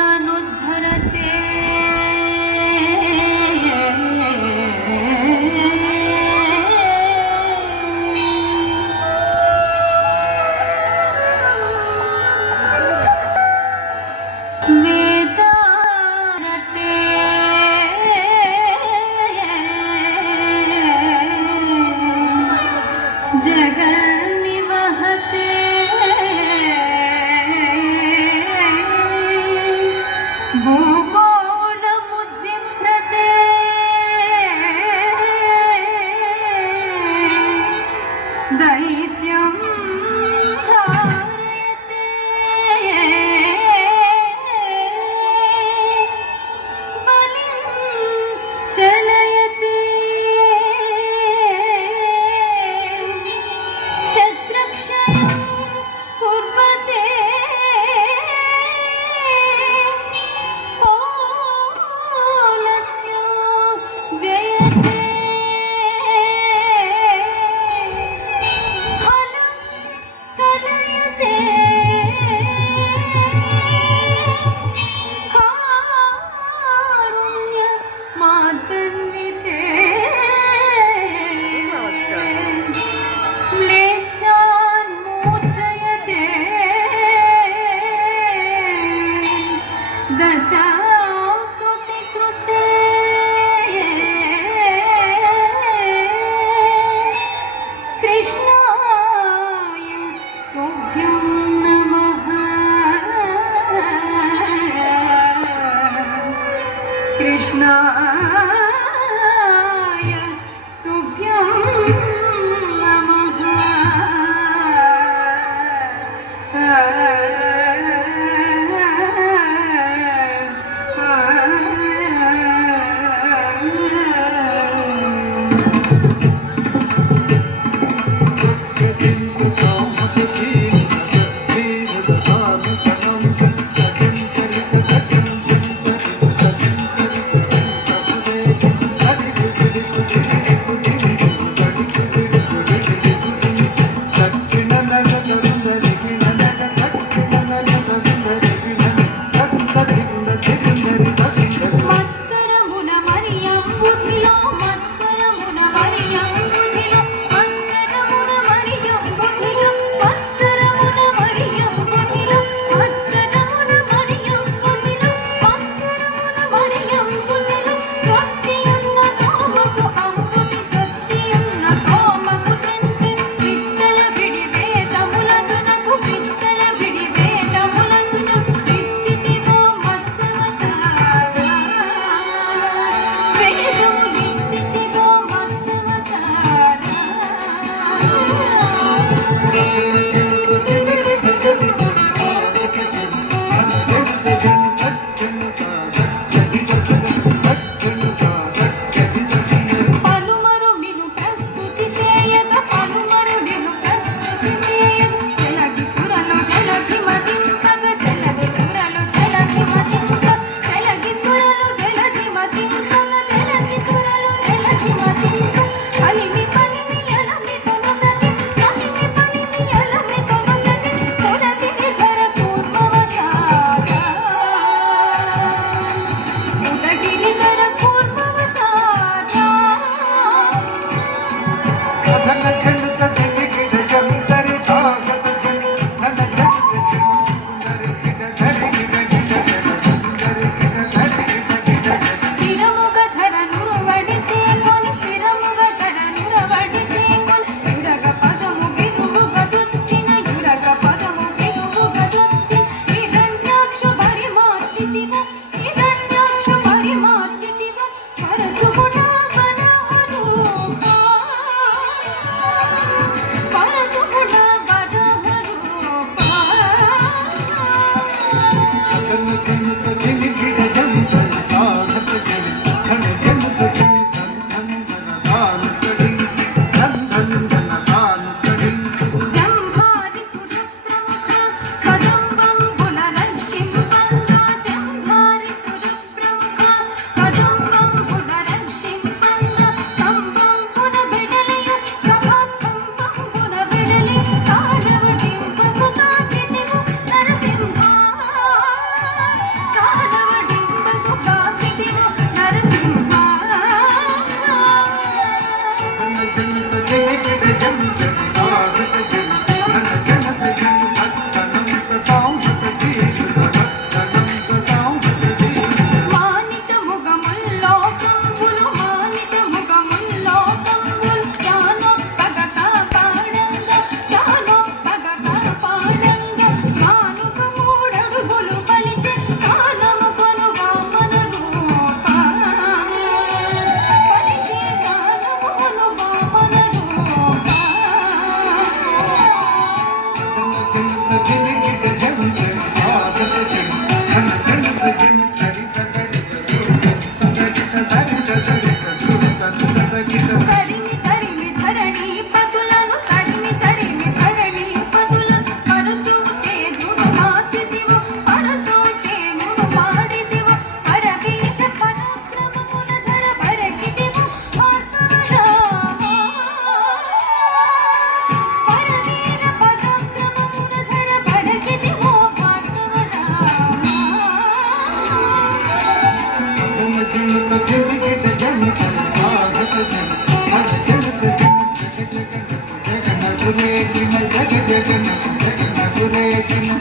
वेदानुद्धरते जगन्निवहते भूगो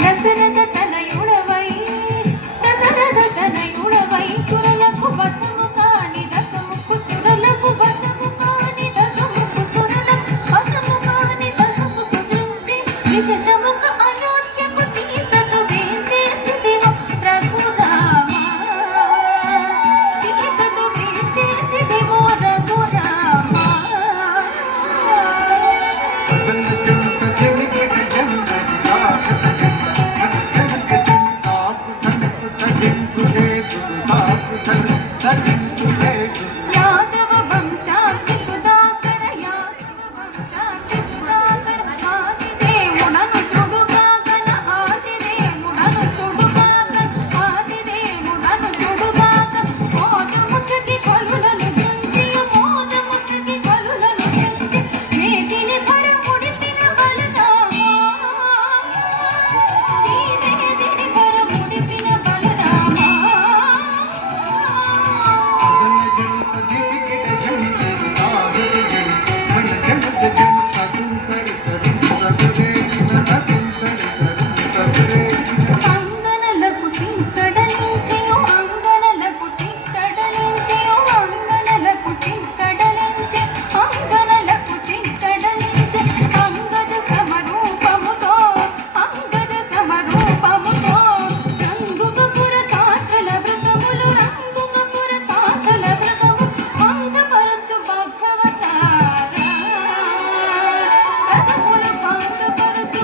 దశరథ తనయుడవై దశరథ తనయుడవై సురలకు వశము కాని దశముకు సురలకు వశము కాని దశముకు సురలకు వశము కాని దశముకు దృంచి విశతముకు అయోధ్యకు సీతకు వేంచేసిదివో రఘురామ సీతకు వేంచేసిదివో రఘురామ యాదవ వంశాంతి సుధాకర యాదవ వంశాంతి సుధాకర ఆదిదేవుడను చూడుగాగన ఆదిదేవుడను చూడుగాగన ఆదిదేవుడను చూడుగాగ మోదముసకి కలులను గుంచి మోదముసకి కలులను గుంచి మేటిని భరముడిపిన బలరామా నీదేదిని భరముడిపిన బలరామా అంగనలకు సింకడలించెయు అంగనలకు సింకడలించెయు అంగనలకు సింకడలించె అంగనలకు సింకడలించె అంగద సమరూపముతో అంగద సమరూపముతో రంగుకపుర తాతల వ్రతములు రంగుకపుర తాతల వ్రతము భంగపరచు భగవతార వ్రతములు భంగపరచు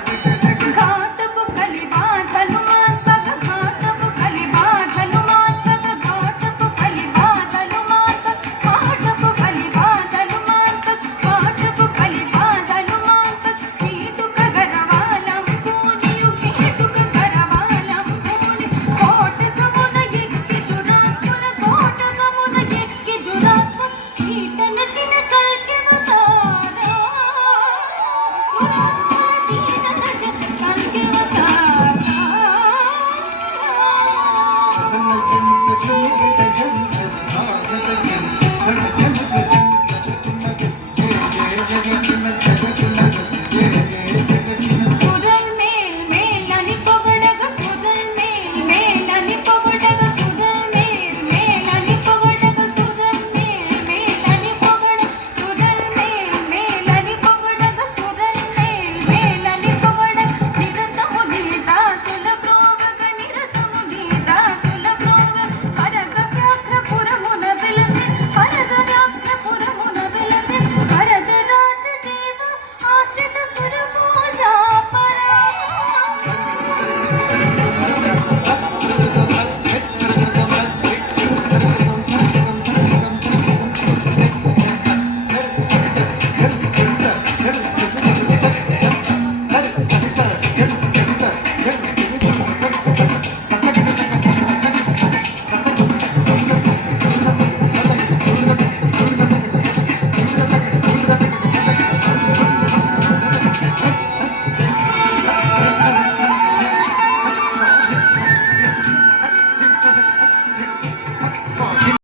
ఘాటపు కలిబాధలు మాన్పగ ఘాటపు కలిబాధలు మాన్పగ ఘాటపు కలిబాధలు మాన్పగ ఘాటపు కలిబాధలు మాన్పగ ఘాటపు కలిబాధలు మాన్పగ కీటుక గరవాలం పూనియు కీటుక గరవాలం పూని కోటకమున ఎక్కి దురాత్ముల కోటకమున ఎక్కి దురాత్మ కీటన తిన కల్కెవతారా Thank you.